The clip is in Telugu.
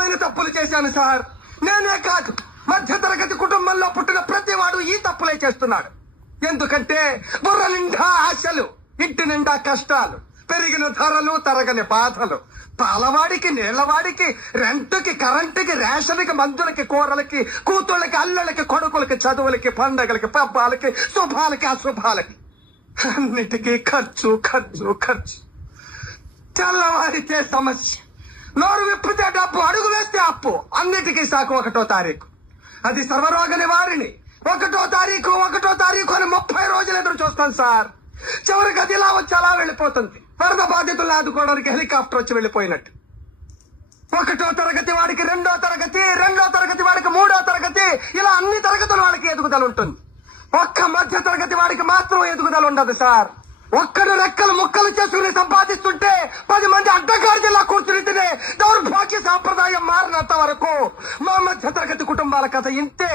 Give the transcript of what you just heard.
ఘోరమైన తప్పులు చేశాను సార్. నేనే కాదు, మధ్యతరగతి కుటుంబంలో పుట్టిన ప్రతి వాడు ఈ తప్పులే చేస్తున్నాడు. ఎందుకంటే బుర్ర నిండా ఆశలు, ఇంటి నిండా కష్టాలు, పెరిగిన ధరలు, తరగని బాధలు, పాలవాడికి, నీళ్లవాడికి, రెంటుకి, కరెంటుకి, రేషన్కి, మందులకి, కూరలకి, కూతుళ్ళకి, అల్లుళ్ళకి, కొడుకులకి, చదువులకి, పండగలకి, పబ్బాలకి, శుభాలకి, అశుభాలకి, అన్నిటికీ ఖర్చు ఖర్చు ఖర్చు. తెల్లవారితే సమస్య, నోరు విప్పితే డబ్బు, అడుగు వేస్తే అప్పు. అన్నిటికీ సాకు 1వ తారీఖు. అది సర్వరోగ నివారిణి. 1వ తారీఖు అని 30 రోజులు ఎదురు చూస్తాను సార్. చివరికి అది ఇలా వచ్చి అలా వెళ్ళిపోతుంది. వరద బాధితులు ఆదుకోవడానికి హెలికాప్టర్ వచ్చి వెళ్ళిపోయినట్టు. 1వ తరగతి వాడికి 2వ తరగతి, 2వ తరగతి వాడికి 3వ తరగతి, ఇలా అన్ని తరగతుల వాడికి ఎదుగుదల ఉంటుంది. ఒక్క మధ్య తరగతి వాడికి మాత్రం ఎదుగుదల ఉండదు సార్. ఒక్కడు రెక్కలు ముక్కలు చేసుకుని సంపాదిస్తుంటే 10 మంది అడ్డగాడిలా కూర్చుని తినే దౌర్భాగ్య సాంప్రదాయం మారినంత వరకు మా మధ్య తరగతి కుటుంబాల కథ ఇంతే.